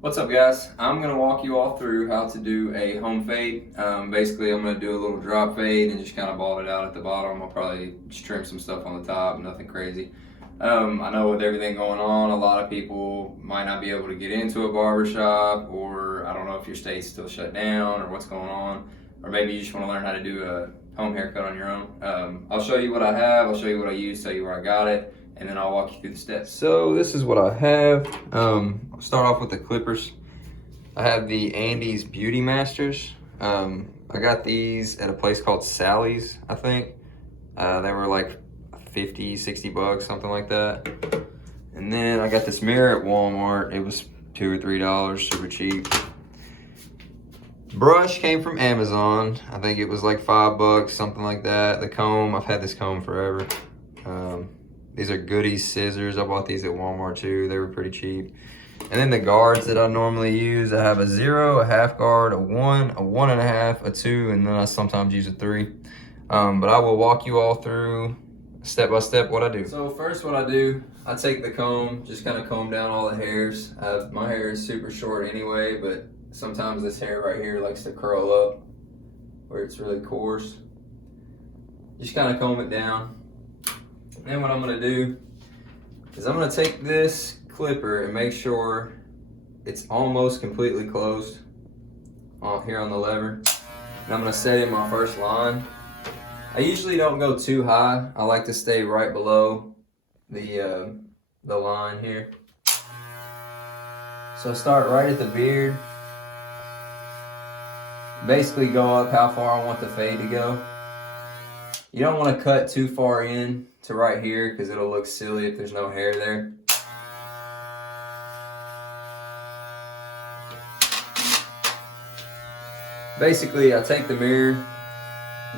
What's up, guys? I'm going to walk you all through how to do a home fade. Basically, I'm going to do a little drop fade and just kind of ball it out at the bottom. I'll probably just trim some stuff on the top, nothing crazy. I know with everything going on, a lot of people might not be able to get into a barbershop, or I don't know if your state's still shut down or what's going on, or maybe you just want to learn how to do a home haircut on your own. I'll show you what I have, I'll show you what I use, tell you where I got it, and then I'll walk you through the steps. So this is what I have. I'll start off with the clippers. I have the Andy's Beauty Masters. I got these at a place called Sally's, I think. They were like 50, 60 bucks, something like that. And then I got this mirror at Walmart. It was $2 or $3, super cheap. Brush came from Amazon. I think it was like $5, something like that. The comb, I've had this comb forever. These are Goodies scissors. I bought these at Walmart too. They were pretty cheap. And then the guards that I normally use, I have a 0, a half guard, a 1, a 1.5, a 2, and then I sometimes use a 3. But I will walk you all through step by step what I do. So first what I do, I take the comb, just kind of comb down all the hairs. My hair is super short anyway, but sometimes this hair right here likes to curl up where it's really coarse. Just kind of comb it down. And then what I'm gonna do is I'm gonna take this clipper and make sure it's almost completely closed here on the lever. And I'm gonna set in my first line. I usually don't go too high. I like to stay right below the line here. So start right at the beard. Basically go up how far I want the fade to go. You don't want to cut too far in to right here because it'll look silly if there's no hair there. Basically, I take the mirror,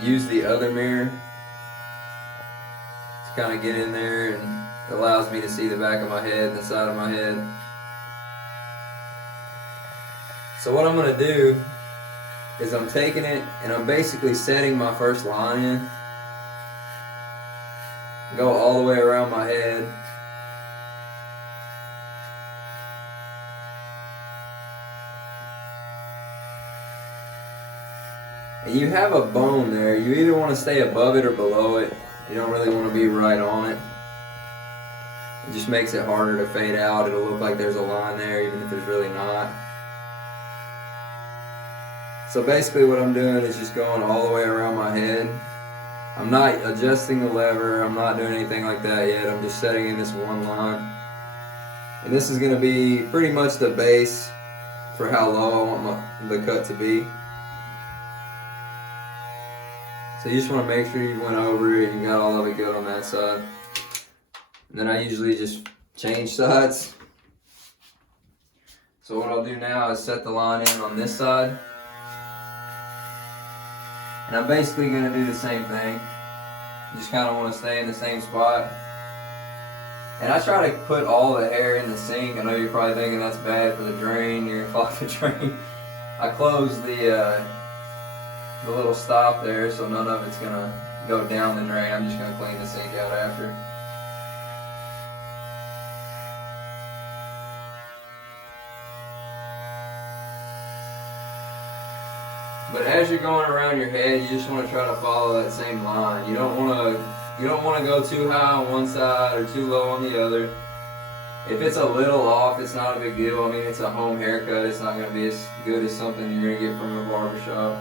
use the other mirror to kind of get in there, and it allows me to see the back of my head and the side of my head. So what I'm going to do is I'm taking it and I'm basically setting my first line in. Go all the way around my head. And you have a bone there. You either want to stay above it or below it. You don't really want to be right on it. It just makes it harder to fade out. It'll look like there's a line there even if there's really not. So basically what I'm doing is just going all the way around my head. I'm not adjusting the lever. I'm not doing anything like that yet. I'm just setting in this one line. And this is going to be pretty much the base for how low I want the cut to be. So you just want to make sure you went over it and you got all of it good on that side. And then I usually just change sides. So what I'll do now is set the line in on this side. And I'm basically going to do the same thing. Just kind of want to stay in the same spot. And I try to put all the hair in the sink. I know you're probably thinking that's bad for the drain. You're going to clog the drain. I close the little stop there so none of it's going to go down the drain. I'm just going to clean the sink out after. But as you're going around your head, you just want to try to follow that same line. You don't want to go too high on one side or too low on the other. If it's a little off, it's not a big deal. I mean, it's a home haircut. It's not going to be as good as something you're going to get from a barbershop.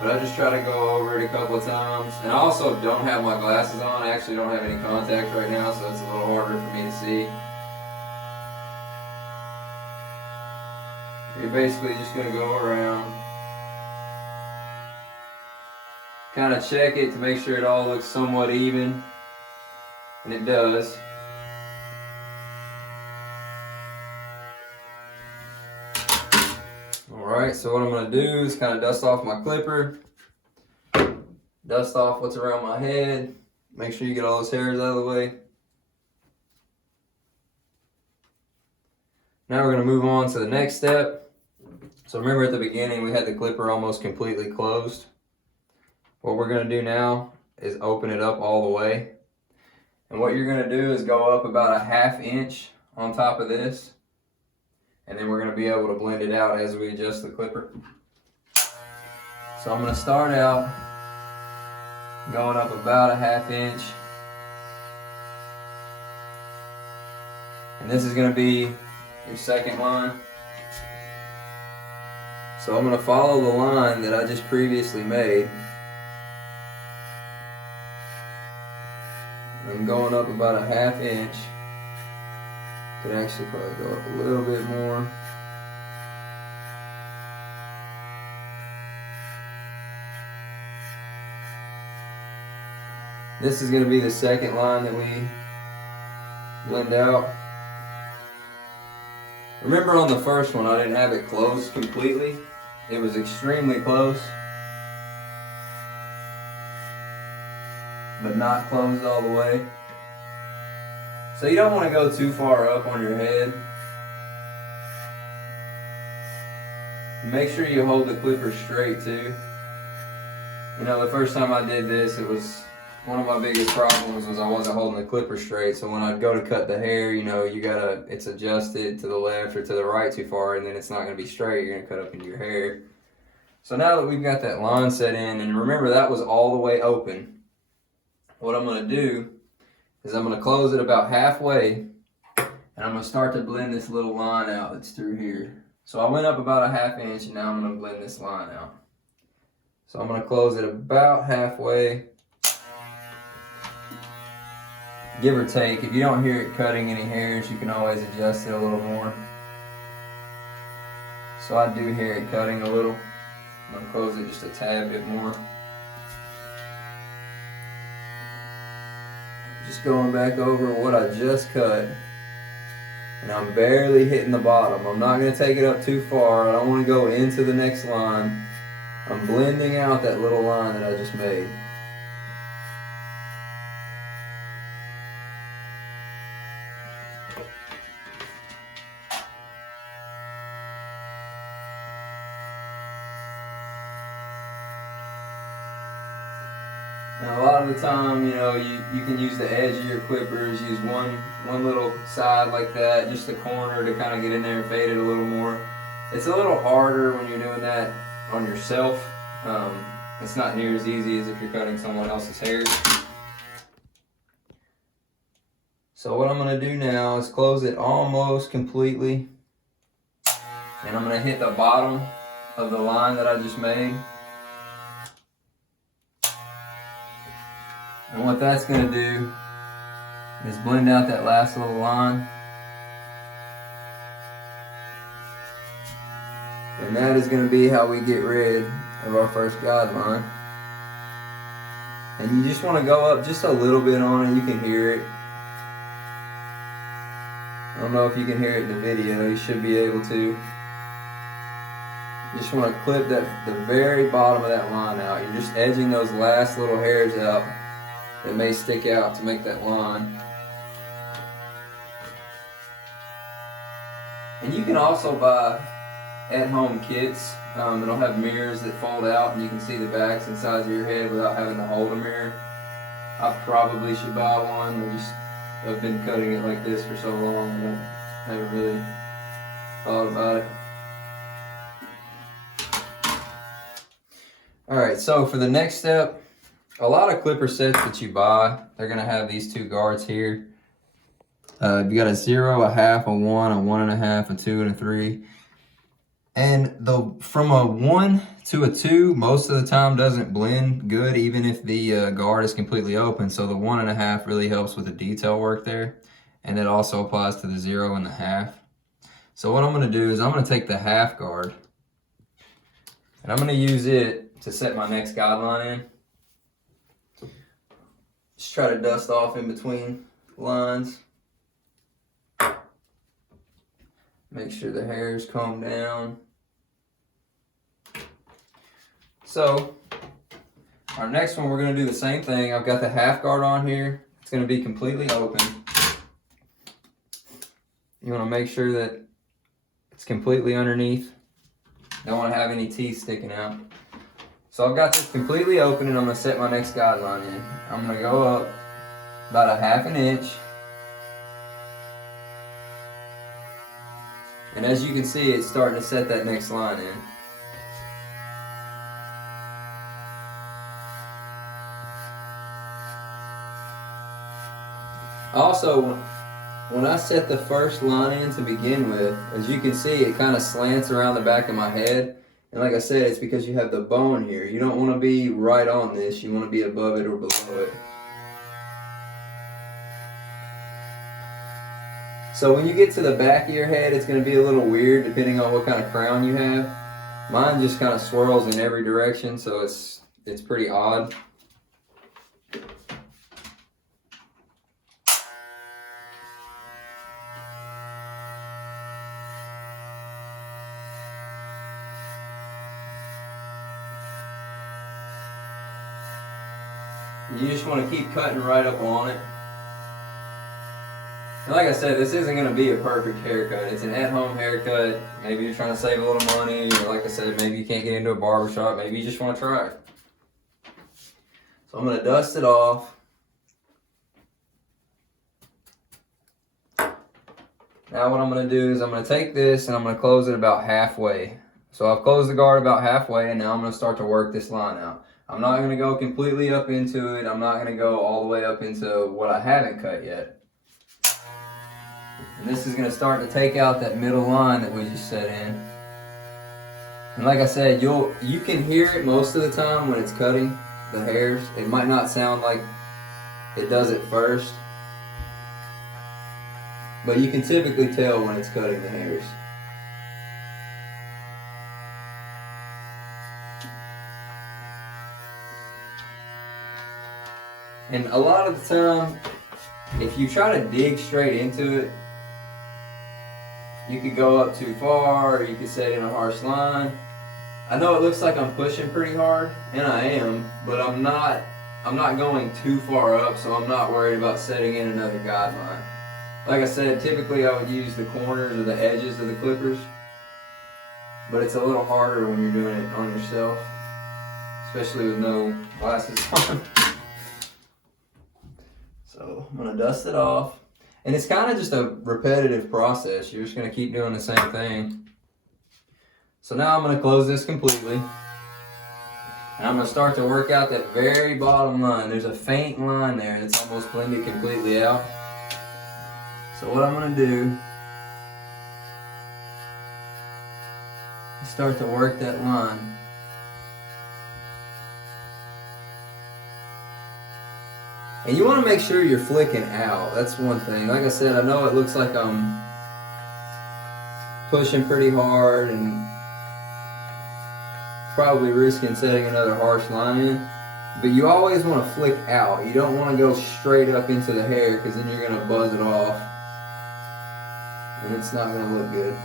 But I just try to go over it a couple of times. And I also don't have my glasses on. I actually don't have any contacts right now, so it's a little harder for me to see. You're basically just going to go around. Kind of check it to make sure it all looks somewhat even. And it does. Alright, so what I'm going to do is kind of dust off my clipper. Dust off what's around my head. Make sure you get all those hairs out of the way. Now we're going to move on to the next step. So remember at the beginning we had the clipper almost completely closed. What we're going to do now is open it up all the way. And what you're going to do is go up about a 1/2 inch on top of this. and then we're going to be able to blend it out as we adjust the clipper. So I'm going to start out going up about a 1/2 inch. And this is going to be your second line. So I'm going to follow the line that I just previously made. I'm going up about a 1/2 inch. Could actually probably go up a little bit more. This is going to be the second line that we blend out. Remember on the first one, I didn't have it closed completely. It was extremely close, but not closed all the way. So you don't want to go too far up on your head. Make sure you hold the clipper straight too. You know, the first time I did this, it was one of my biggest problems was I wasn't holding the clipper straight. So when I'd go to cut the hair, you know, it's adjusted to the left or to the right too far, and then it's not going to be straight. You're going to cut up into your hair. So now that we've got that line set in, and remember that was all the way open, what I'm going to do is I'm going to close it about halfway, and I'm going to start to blend this little line out that's through here. So I went up about a 1/2 inch, and now I'm going to blend this line out. So I'm going to close it about halfway, give or take. If you don't hear it cutting any hairs, you can always adjust it a little more. So I do hear it cutting a little. I'm going to close it just a tad bit more. Just going back over what I just cut. And I'm barely hitting the bottom. I'm not going to take it up too far. I don't want to go into the next line. I'm blending out that little line that I just made. Now a lot of the time, you know, you can use the edge of your clippers, use one little side like that, just the corner to kind of get in there and fade it a little more. It's a little harder when you're doing that on yourself. It's not near as easy as if you're cutting someone else's hair. So what I'm going to do now is close it almost completely. And I'm going to hit the bottom of the line that I just made. And what that's going to do is blend out that last little line. And that is going to be how we get rid of our first guideline. And you just want to go up just a little bit on it. You can hear it. I don't know if you can hear it in the video. You should be able to. You just want to clip the very bottom of that line out. You're just edging those last little hairs out that may stick out to make that line. And you can also buy at-home kits that'll have mirrors that fold out and you can see the backs and sides of your head without having to hold a mirror. I probably should buy one. I've been cutting it like this for so long and I haven't really thought about it. Alright, so for the next step, a lot of clipper sets that you buy, they're going to have these two guards here. You got a 0, a 1/2, a 1, a 1 1/2, a 2, and a 3. And from a 1 to a 2, most of the time doesn't blend good, even if the guard is completely open. So the 1 1/2 really helps with the detail work there. And that also applies to the 0 and the 1/2. So what I'm going to do is I'm going to take the 1/2 guard, and I'm going to use it to set my next guideline in. Just try to dust off in between lines. Make sure the hair is combed down. So, our next one, we're going to do the same thing. I've got the 1/2 guard on here. It's going to be completely open. You want to make sure that it's completely underneath. Don't want to have any teeth sticking out. So I've got this completely open and I'm going to set my next guideline in. I'm going to go up about a 1/2 inch. And as you can see, it's starting to set that next line in. Also, when I set the first line in to begin with, as you can see, it kind of slants around the back of my head. And like I said, it's because you have the bone here. You don't want to be right on this. You want to be above it or below it. So when you get to the back of your head, it's going to be a little weird depending on what kind of crown you have. Mine just kind of swirls in every direction, so it's pretty odd. You just want to keep cutting right up on it. And like I said, this isn't going to be a perfect haircut. It's an at-home haircut. Maybe you're trying to save a little money, or like I said, maybe you can't get into a barbershop. Maybe you just want to try it. So I'm going to dust it off. Now what I'm going to do is I'm going to take this and I'm going to close it about halfway. So I've closed the guard about halfway, and now I'm going to start to work this line out. I'm not going to go completely up into it. I'm not going to go all the way up into what I haven't cut yet. And this is going to start to take out that middle line that we just set in. And like I said, you can hear it most of the time when it's cutting the hairs. It might not sound like it does at first, but you can typically tell when it's cutting the hairs. And a lot of the time, if you try to dig straight into it, you could go up too far, or you could set in a harsh line. I know it looks like I'm pushing pretty hard, and I am, but I'm not going too far up, so I'm not worried about setting in another guideline. Like I said, typically I would use the corners or the edges of the clippers, but it's a little harder when you're doing it on yourself, especially with no glasses on. So I'm going to dust it off. And it's kind of just a repetitive process. You're just going to keep doing the same thing. So now I'm going to close this completely. And I'm going to start to work out that very bottom line. There's a faint line there that's almost blended completely out. So what I'm going to do is start to work that line. And you want to make sure you're flicking out. That's one thing. Like I said, I know it looks like I'm pushing pretty hard and probably risking setting another harsh line in. But you always want to flick out. You don't want to go straight up into the hair, because then you're going to buzz it off. And it's not going to look good.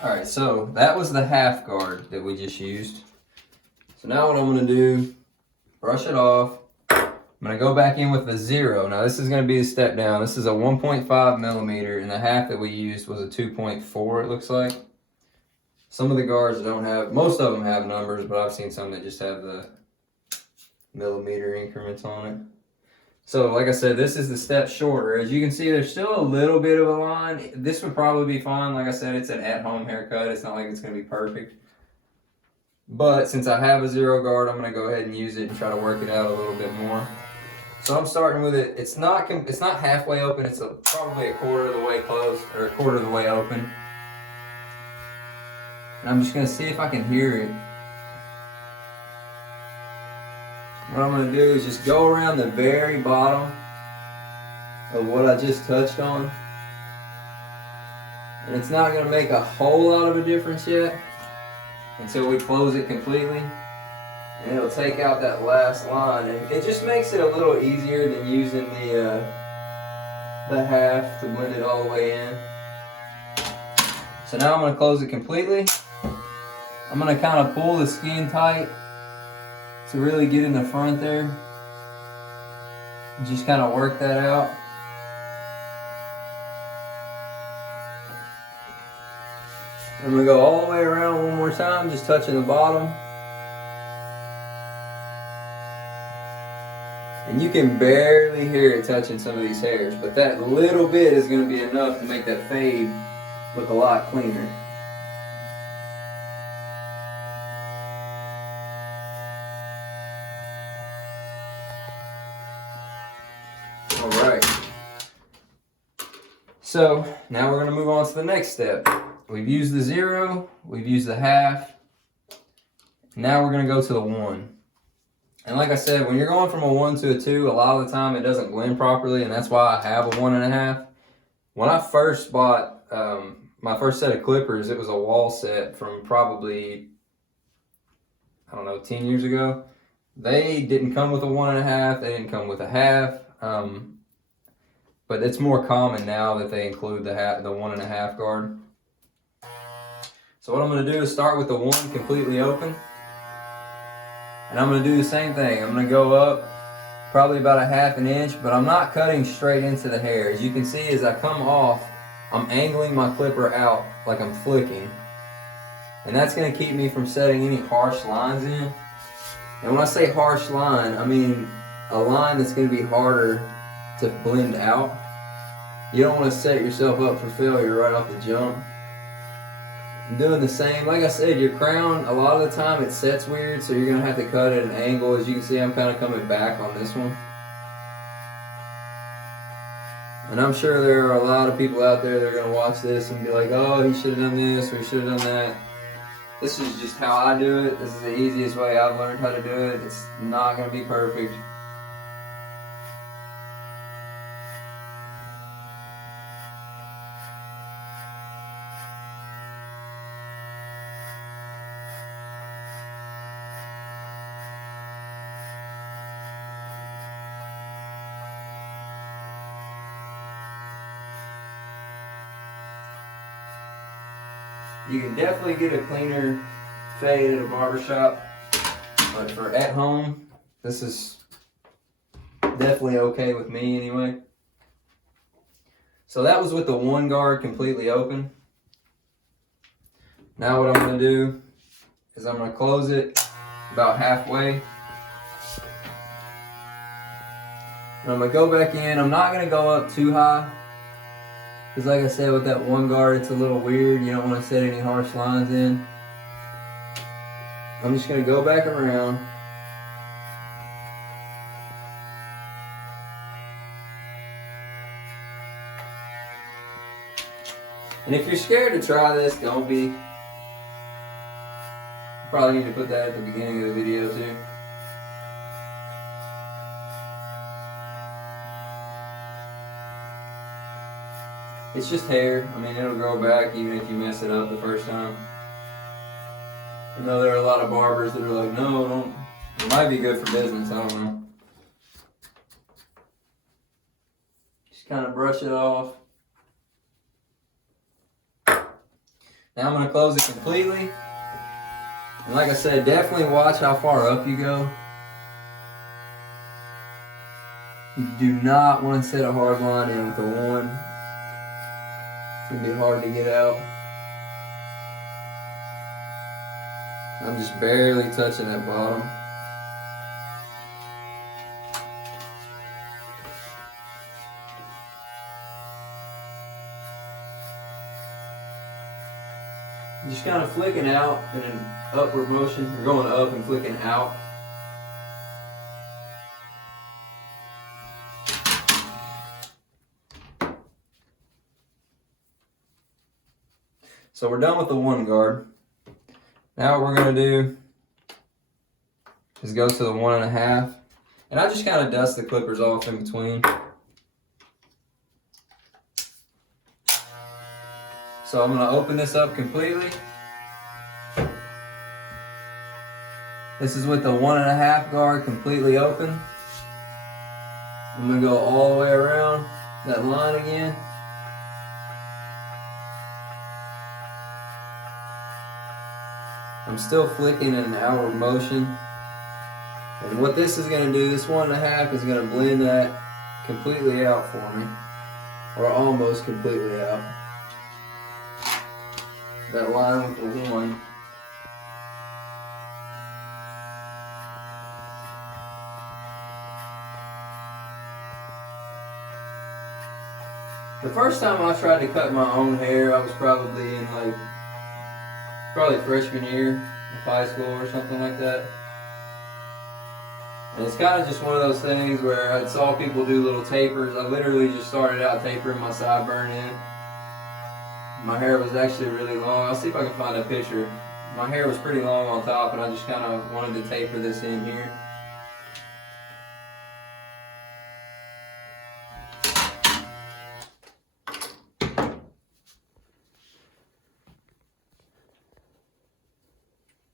Alright, so that was the half guard that we just used. So now what I'm going to do, brush it off. I'm going to go back in with the 0. Now this is going to be a step down. This is a 1.5 millimeter, and the half that we used was a 2.4, it looks like. Some of the guards don't have, most of them have numbers, but I've seen some that just have the millimeter increments on it. So like I said, this is the step shorter. As you can see, there's still a little bit of a line. This would probably be fine. Like I said, it's an at-home haircut. It's not like it's going to be perfect. But since I have a 0 guard, I'm going to go ahead and use it and try to work it out a little bit more. So I'm starting with it. It's not halfway open. It's probably a quarter of the way closed, or a quarter of the way open. And I'm just going to see if I can hear it. What I'm going to do is just go around the very bottom of what I just touched on. And it's not going to make a whole lot of a difference yet. until we close it completely. And it'll take out that last line, and it just makes it a little easier than using the half to blend it all the way in. So now I'm going to close it completely. I'm going to kind of pull the skin tight to really get in the front there. Just kind of work that out. I'm going to go all the way around one more time, just touching the bottom. And you can barely hear it touching some of these hairs, but that little bit is going to be enough to make that fade look a lot cleaner. Alright. So now we're going to move on to the next step. We've used the 0, we've used the half. Now we're going to go to the 1. And like I said, when you're going from a 1 to a 2, a lot of the time it doesn't blend properly, and that's why I have a 1.5. When I first bought my first set of clippers, it was a wall set from probably, I don't know, 10 years ago. They didn't come with a 1.5, they didn't come with a half. But it's more common now that they include the 1.5 guard. So what I'm going to do is start with the 1 completely open. And I'm going to do the same thing. I'm going to go up probably about a 1/2 inch, but I'm not cutting straight into the hair. As you can see, as I come off, I'm angling my clipper out like I'm flicking. And that's going to keep me from setting any harsh lines in. And when I say harsh line, I mean a line that's going to be harder to blend out. You don't want to set yourself up for failure right off the jump. I'm doing the same. Like I said, your crown, a lot of the time it sets weird, so you're going to have to cut at an angle. As you can see, I'm kind of coming back on this one. And I'm sure there are a lot of people out there that are going to watch this and be like, oh, he should have done this or he should have done that. This is just how I do it. This is the easiest way I've learned how to do it. It's not going to be perfect. You can definitely get a cleaner fade at a barbershop, but for at home, this is definitely okay with me anyway. So that was with the 1 guard completely open. Now what I'm going to do is I'm going to close it about halfway. And I'm going to go back in. I'm not going to go up too high. Because like I said, with that 1 guard, it's a little weird. You don't want to set any harsh lines in. I'm just going to go back around. And if you're scared to try this, don't be. You probably need to put that at the beginning of the video too. It's just hair. I mean, it'll grow back even if you mess it up the first time. I know there are a lot of barbers that are like, no, don't. It might be good for business, I don't know. Just kind of brush it off. Now I'm going to close it completely. And like I said, definitely watch how far up you go. You do not want to set a hard line in with the 1. It's going to be hard to get out. I'm just barely touching that bottom. Just kind of flicking out in an upward motion. You're going up and flicking out. So we're done with the 1 guard. Now what we're going to do is go to the 1.5. And I just kind of dust the clippers off in between. So I'm going to open this up completely. This is with the 1.5 guard completely open. I'm gonna go all the way around that line again. I'm still flicking in an outward motion. And what this is gonna do, this 1.5 is gonna blend that completely out for me. Or almost completely out. That line with the 1. The first time I tried to cut my own hair, I was probably in probably freshman year of high school or something like that. And it's kind of just one of those things where I saw people do little tapers. I literally just started out tapering my sideburn in. My hair was actually really long. I'll see if I can find a picture. My hair was pretty long on top, and I just kind of wanted to taper this in here.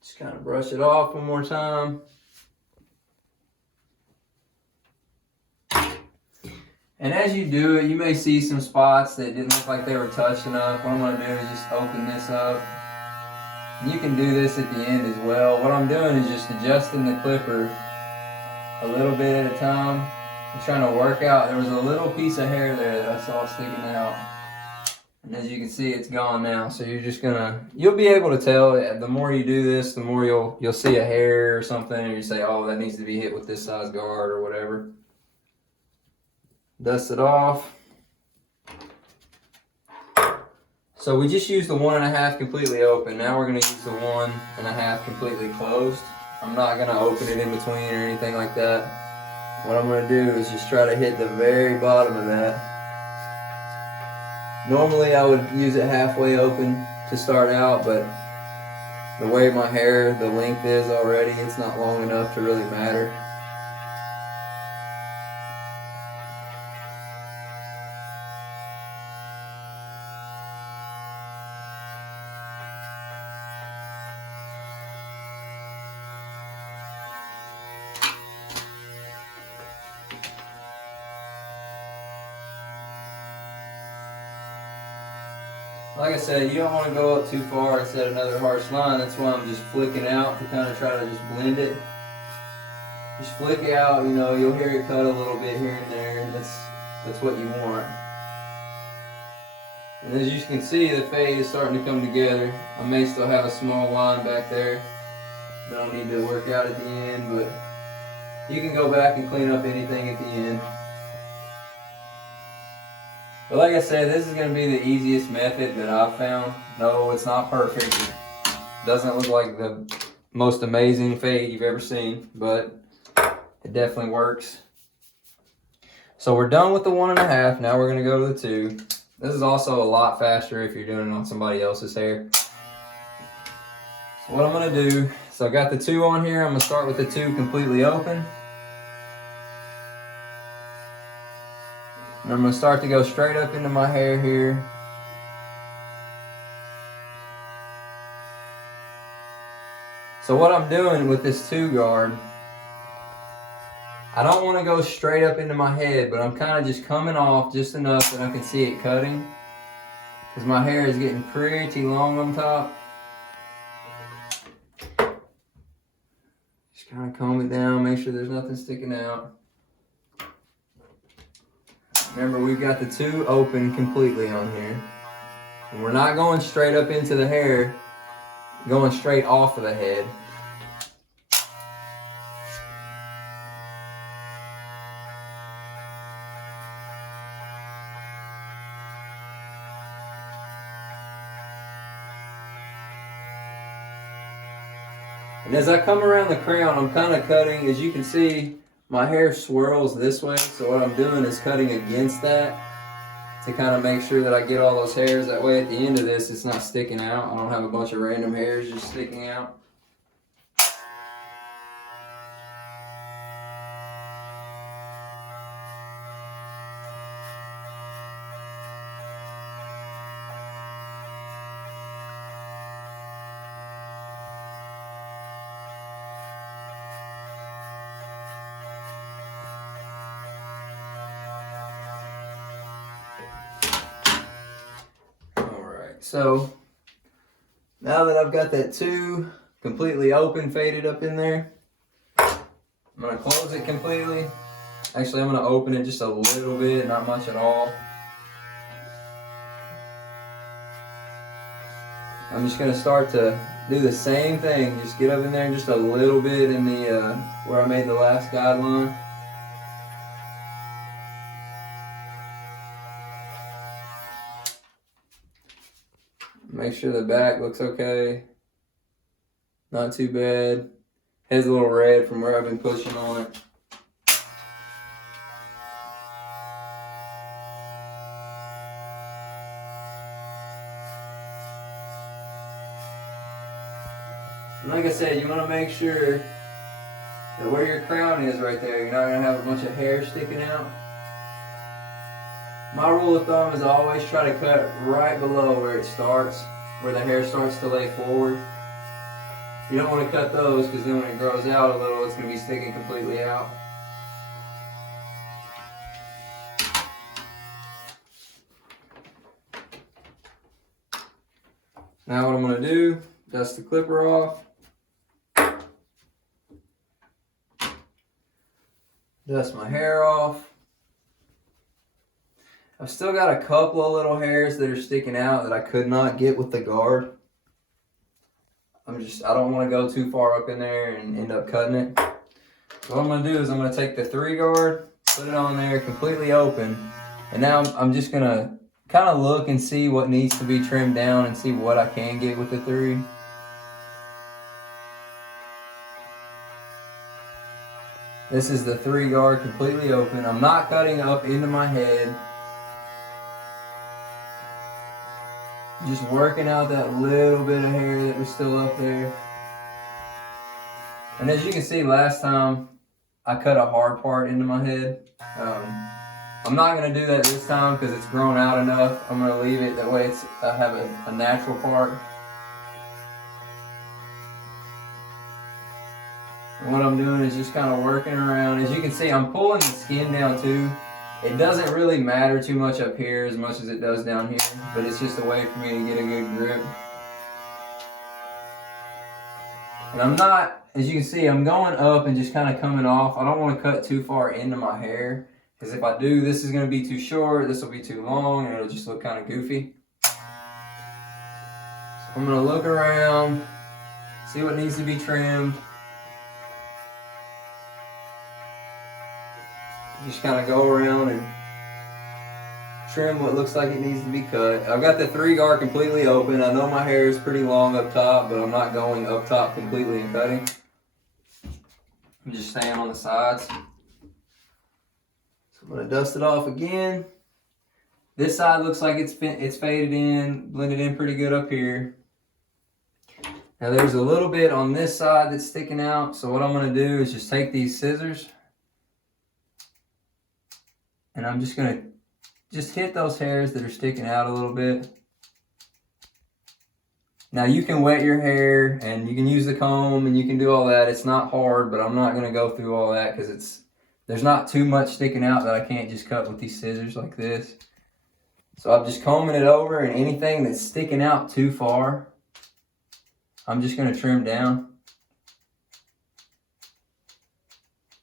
Just kind of brush it off one more time. And as you do it, you may see some spots that didn't look like they were touched enough. What I'm going to do is just open this up. And you can do this at the end as well. What I'm doing is just adjusting the clipper a little bit at a time. I'm trying to work out. There was a little piece of hair there that I saw sticking out. And as you can see, it's gone now. So you're just you'll be able to tell. The more you do this, the more you'll see a hair or something, and you say, oh, that needs to be hit with this size guard or whatever. Dust it off. So we just used the 1.5 completely open. Now we're going to use the 1.5 completely closed. I'm not going to open it in between or anything like that. What I'm going to do is just try to hit the very bottom of that. Normally I would use it halfway open to start out, but the way my hair, the length is already, it's not long enough to really matter. Like I said, you don't want to go up too far and set another harsh line. That's why I'm just flicking out to kind of try to just blend it. Just flick out, you'll hear it cut a little bit here and there, and that's what you want. And as you can see, the fade is starting to come together. I may still have a small line back there that I'll need to work out at the end, but you can go back and clean up anything at the end. But like I said, this is going to be the easiest method that I've found. No, it's not perfect. It doesn't look like the most amazing fade you've ever seen, but it definitely works. So we're done with the 1.5. Now we're going to go to the 2. This is also a lot faster if you're doing it on somebody else's hair. So what I'm going to do, so I got the 2 on here. I'm going to start with the 2 completely open. And I'm going to start to go straight up into my hair here. So what I'm doing with this 2 guard, I don't want to go straight up into my head, but I'm kind of just coming off just enough that I can see it cutting. Because my hair is getting pretty long on top. Just kind of comb it down, make sure there's nothing sticking out. Remember, we've got the 2 open completely on here. And we're not going straight up into the hair, going straight off of the head. And as I come around the crown, I'm kind of cutting, as you can see, my hair swirls this way, so what I'm doing is cutting against that to kind of make sure that I get all those hairs. That way at the end of this, it's not sticking out. I don't have a bunch of random hairs just sticking out. So now that I've got that 2 completely open, faded up in there, I'm gonna close it completely. Actually, I'm gonna open it just a little bit, not much at all. I'm just gonna start to do the same thing. Just get up in there just a little bit in the where I made the last guideline. Make sure the back looks okay. Not too bad. Has a little red from where I've been pushing on it. And like I said, you want to make sure that where your crown is right there, you're not going to have a bunch of hair sticking out. My rule of thumb is always try to cut right below where it starts, where the hair starts to lay forward. You don't want to cut those because then when it grows out a little, it's going to be sticking completely out. Now what I'm going to do, dust the clipper off. Dust my hair off. I've still got a couple of little hairs that are sticking out that I could not get with the guard. I don't want to go too far up in there and end up cutting it. So what I'm going to do is I'm going to take the 3 guard, put it on there completely open, and now I'm just going to kind of look and see what needs to be trimmed down and see what I can get with the 3. This is the 3 guard completely open. I'm not cutting up into my head. Just working out that little bit of hair that was still up there. And as you can see, last time I cut a hard part into my head. I'm not going to do that this time because it's grown out enough. I'm going to leave it that way I have a natural part. And what I'm doing is just kind of working around. As you can see, I'm pulling the skin down too. It doesn't really matter too much up here as much as it does down here, but it's just a way for me to get a good grip. And I'm not, as you can see, I'm going up and just kind of coming off. I don't want to cut too far into my hair, because if I do, this is going to be too short, this will be too long, and it'll just look kind of goofy. So I'm going to look around, see what needs to be trimmed. Just kind of go around and trim what looks like it needs to be cut. I've got the 3 guard completely open. I know my hair is pretty long up top, but I'm not going up top completely and cutting. I'm just staying on the sides. So I'm going to dust it off again. This side looks like it's faded in, blended in pretty good up here. Now there's a little bit on this side that's sticking out, so what I'm going to do is just take these scissors and I'm just going to hit those hairs that are sticking out a little bit. Now you can wet your hair and you can use the comb and you can do all that. It's not hard, but I'm not going to go through all that because there's not too much sticking out that I can't just cut with these scissors like this. So I'm just combing it over, and anything that's sticking out too far, I'm just going to trim down.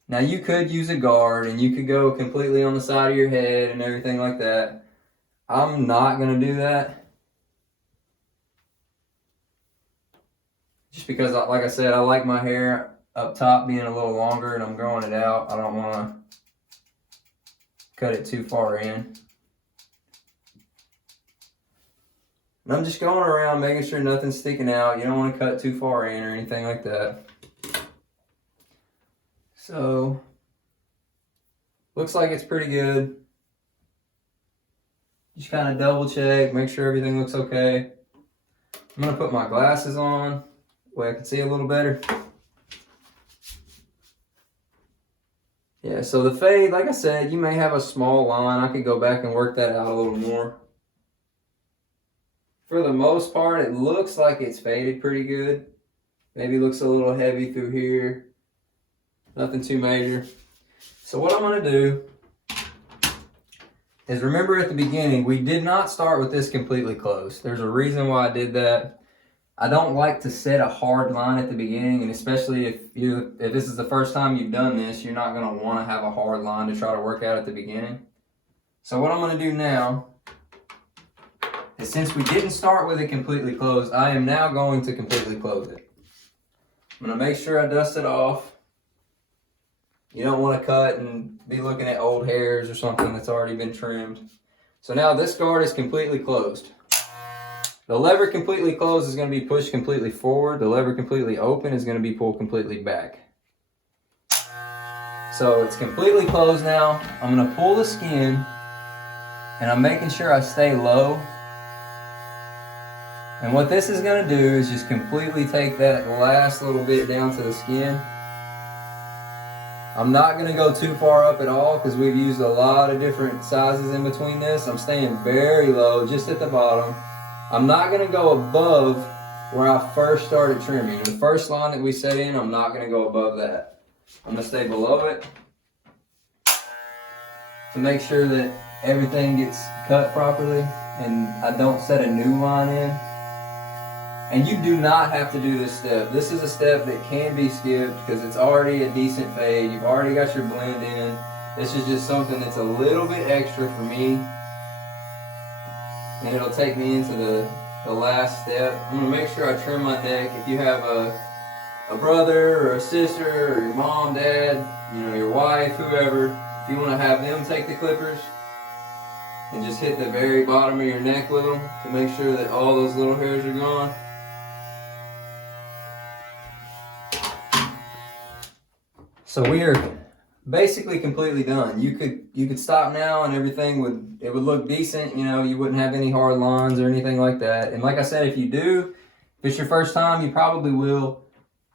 Now you could use a guard and you could go completely on the side of your head and everything like that. I'm not going to do that. Just because, like I said, I like my hair up top being a little longer and I'm growing it out. I don't want to cut it too far in. And I'm just going around making sure nothing's sticking out. You don't want to cut too far in or anything like that. So, looks like it's pretty good. Just kind of double check, make sure everything looks okay. I'm going to put my glasses on, that way I can see a little better. Yeah, so the fade, like I said, you may have a small line. I could go back and work that out a little more. For the most part, it looks like it's faded pretty good. Maybe looks a little heavy through here. Nothing too major. So what I'm going to do is remember at the beginning, we did not start with this completely closed. There's a reason why I did that. I don't like to set a hard line at the beginning, and especially if this is the first time you've done this, you're not going to want to have a hard line to try to work out at the beginning. So what I'm going to do now is, since we didn't start with it completely closed, I am now going to completely close it. I'm going to make sure I dust it off. You don't want to cut and be looking at old hairs or something that's already been trimmed. So now this guard is completely closed. The lever completely closed is going to be pushed completely forward. The lever completely open is going to be pulled completely back. So it's completely closed now. I'm going to pull the skin, and I'm making sure I stay low. And what this is going to do is just completely take that last little bit down to the skin. I'm not going to go too far up at all because we've used a lot of different sizes in between this. I'm staying very low, just at the bottom. I'm not going to go above where I first started trimming. The first line that we set in, I'm not going to go above that. I'm going to stay below it to make sure that everything gets cut properly and I don't set a new line in. And you do not have to do this step. This is a step that can be skipped because it's already a decent fade. You've already got your blend in. This is just something that's a little bit extra for me. And it'll take me into the last step. I'm going to make sure I trim my neck. If you have a brother or a sister or your mom, dad, your wife, whoever, if you want to have them take the clippers and just hit the very bottom of your neck with them to make sure that all those little hairs are gone. So we are basically completely done. You could stop now and everything would look decent. You wouldn't have any hard lines or anything like that. And like I said, if it's your first time, you probably will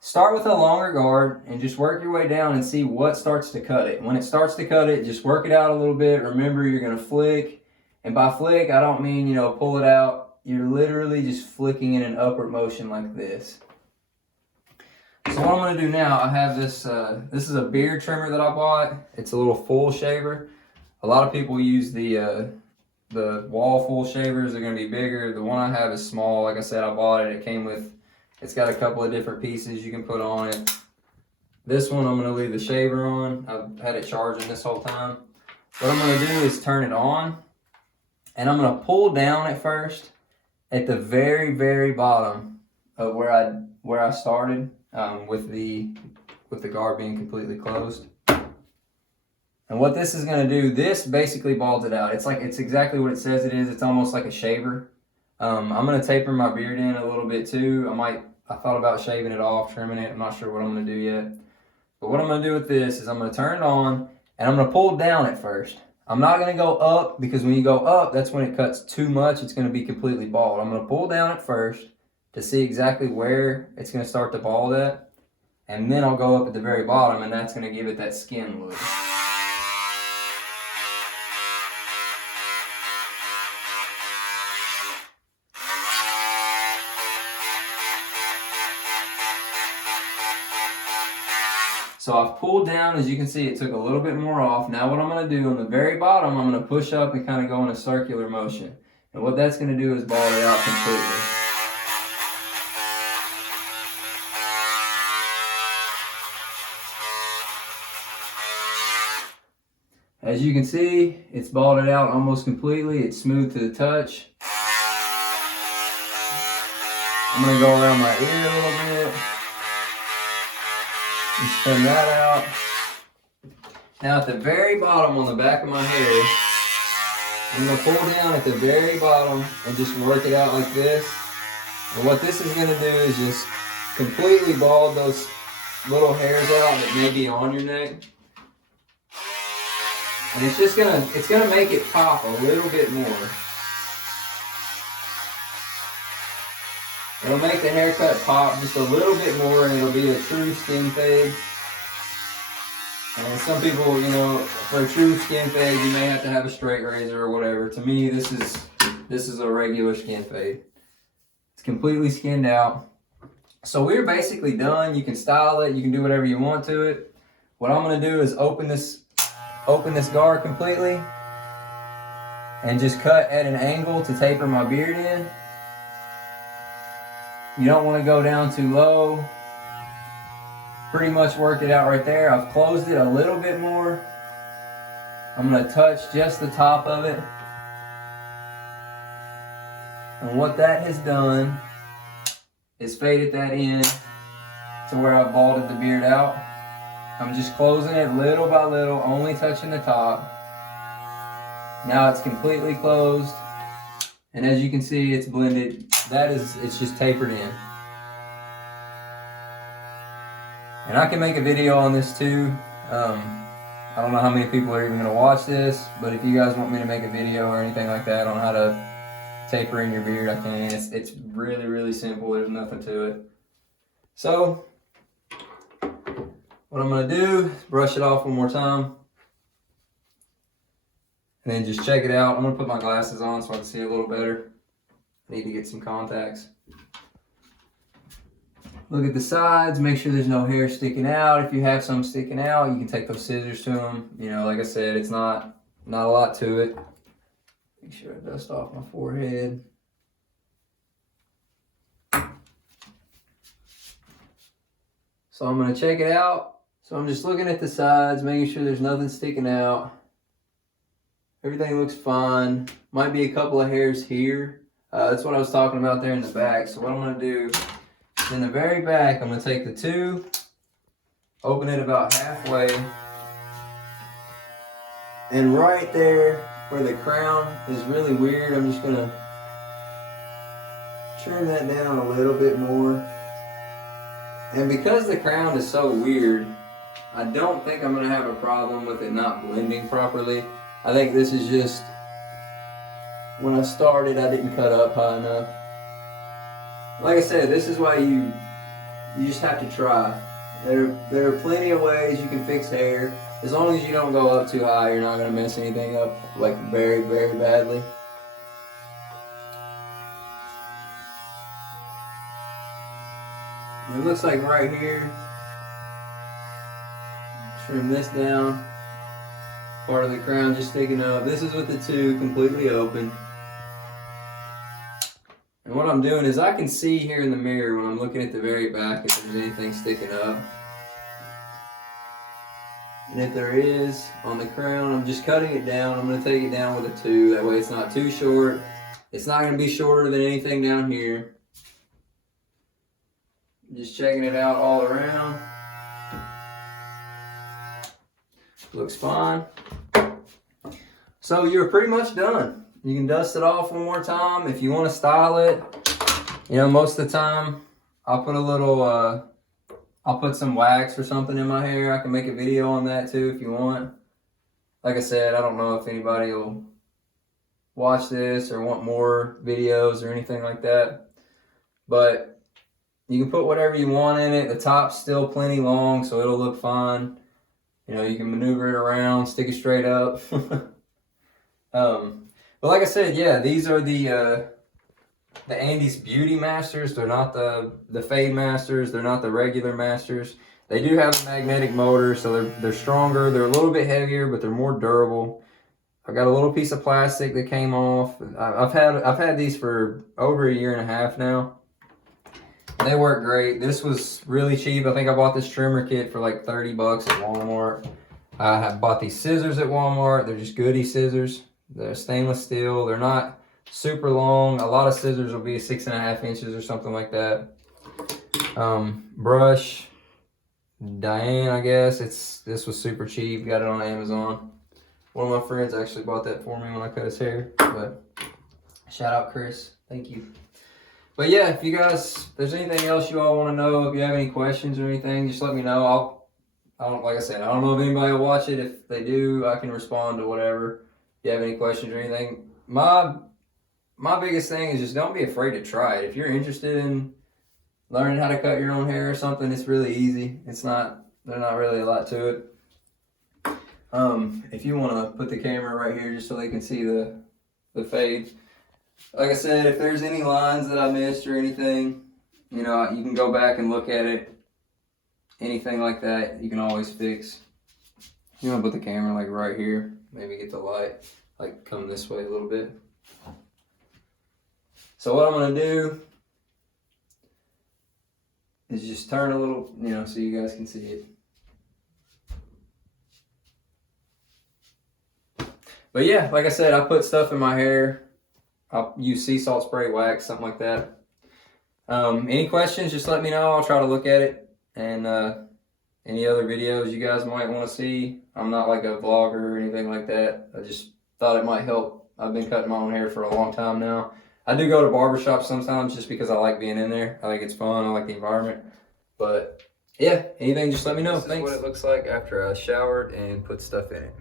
start with a longer guard and just work your way down and see what starts to cut it. When it starts to cut it, just work it out a little bit. Remember, you're going to flick. And by flick, I don't mean, pull it out. You're literally just flicking in an upward motion like this. So what I'm going to do now, I have this, this is a beard trimmer that I bought. It's a little full shaver. A lot of people use the wall full shavers. They're going to be bigger. The one I have is small. Like I said, I bought it. It's got a couple of different pieces you can put on it. This one, I'm going to leave the shaver on. I've had it charging this whole time. What I'm going to do is turn it on. And I'm going to pull down at first at the very, very bottom of where I started. With the guard being completely closed. And what this is going to do, this basically balls it out. It's exactly what it says it is. It's almost like a shaver. I'm going to taper my beard in a little bit too. I thought about shaving it off, trimming it. I'm not sure what I'm going to do yet. But what I'm going to do with this is I'm going to turn it on and I'm going to pull down at first. I'm not going to go up because when you go up, that's when it cuts too much. It's going to be completely bald. I'm going to pull down at first to see exactly where it's going to start to bald at. And then I'll go up at the very bottom and that's going to give it that skin look. So I've pulled down, as you can see, it took a little bit more off. Now what I'm going to do on the very bottom, I'm going to push up and kind of go in a circular motion. And what that's going to do is bald it out completely. As you can see, it's balded out almost completely. It's smooth to the touch. I'm going to go around my ear a little bit. And trim that out. Now at the very bottom on the back of my hair, I'm going to pull down at the very bottom and just work it out like this. And what this is going to do is just completely bald those little hairs out that may be on your neck. And it's gonna make it pop a little bit more. It'll make the haircut pop just a little bit more and it'll be a true skin fade. And some people, for a true skin fade, you may have to have a straight razor or whatever. To me, this is a regular skin fade. It's completely skinned out. So we're basically done. You can style it, you can do whatever you want to it. What I'm gonna do is open this guard completely. and just cut at an angle to taper my beard in. You don't want to go down too low. Pretty much worked it out right there. I've closed it a little bit more. I'm going to touch just the top of it. And what that has done is faded that in to where I've balded the beard out. I'm just closing it little by little, only touching the top. Now it's completely closed. And as you can see, it's blended. It's just tapered in. And I can make a video on this too. I don't know how many people are even going to watch this, but if you guys want me to make a video or anything like that on how to taper in your beard, I can. It's really, really simple. There's nothing to it. So, what I'm going to do is brush it off one more time. And then just check it out. I'm going to put my glasses on so I can see a little better. I need to get some contacts. Look at the sides, make sure there's no hair sticking out. If you have some sticking out, you can take those scissors to them. You know, like I said, it's not a lot to it. Make sure I dust off my forehead. So I'm going to check it out. So I'm just looking at the sides, making sure there's nothing sticking out. Everything looks fine. Might be a couple of hairs here. That's what I was talking about there in the back. So what I'm going to do, in the very back, I'm going to take the two, open it about halfway, and right there where the crown is really weird, I'm just going to trim that down a little bit more. And because the crown is so weird, I don't think I'm going to have a problem with it not blending properly. I think this is just, when I started, I didn't cut up high enough. Like I said, this is why you just have to try. There are plenty of ways you can fix hair. As long as you don't go up too high, you're not going to mess anything up like very, very badly. It looks like right here, trim this down. Part of the crown just sticking up. This is with the two completely open. And what I'm doing is I can see here in the mirror when I'm looking at the very back if there's anything sticking up. And if there is on the crown, I'm just cutting it down. I'm going to take it down with a two. That way it's not too short. It's not going to be shorter than anything down here. Just checking it out all around. Looks fine. So you're pretty much done. You can dust it off one more time. If you want to style it, you know, most of the time I'll put a little, I'll put some wax or something in my hair. I can make a video on that too if you want. Like I said, I don't know if anybody will watch this or want more videos or anything like that. But you can put whatever you want in it. The top's still plenty long, so it'll look fine. You know, you can maneuver it around, stick it straight up. But like I said, yeah, these are the Andy's Beauty Masters. They're not the Fade Masters. They're not the regular Masters. They do have a magnetic motor, so they're stronger. They're a little bit heavier, but they're more durable. I got a little piece of plastic that came off. I've had these for over 1.5 years now. They work great. This was really cheap. I think I bought this trimmer kit for like 30 bucks at Walmart. I have bought these scissors at Walmart. They're just goodie scissors. They're stainless steel. They're not super long. A lot of scissors will be 6.5 inches or something like that. Brush, Diane, I guess. This was super cheap. Got it on Amazon. One of my friends actually bought that for me when I cut his hair. But shout out Chris. Thank you. But yeah, if you guys, if there's anything else you all want to know, if you have any questions or anything, just let me know. Like I said, I don't know if anybody will watch it. If they do, I can respond to whatever. If you have any questions or anything. My biggest thing is just don't be afraid to try it. If you're interested in learning how to cut your own hair or something, it's really easy. There's not really a lot to it. If you want to put the camera right here just so they can see the fade. Like I said, if there's any lines that I missed or anything, you know, you can go back and look at it. Anything like that, you can always fix. You want to put the camera like right here, maybe get the light. like come this way a little bit. So what I'm gonna do is just turn a little, you know, so you guys can see it. But yeah, like I said, I put stuff in my hair. I'll use sea salt spray, wax, something like that. Any questions, just let me know. I'll try to look at it. And any other videos you guys might want to see. I'm not like a vlogger or anything like that. I just thought it might help. I've been cutting my own hair for a long time now. I do go to barbershops sometimes just because I like being in there. I think it's fun. I like the environment. But yeah, anything, just let me know. Thanks. This is what it looks like after I showered and put stuff in it.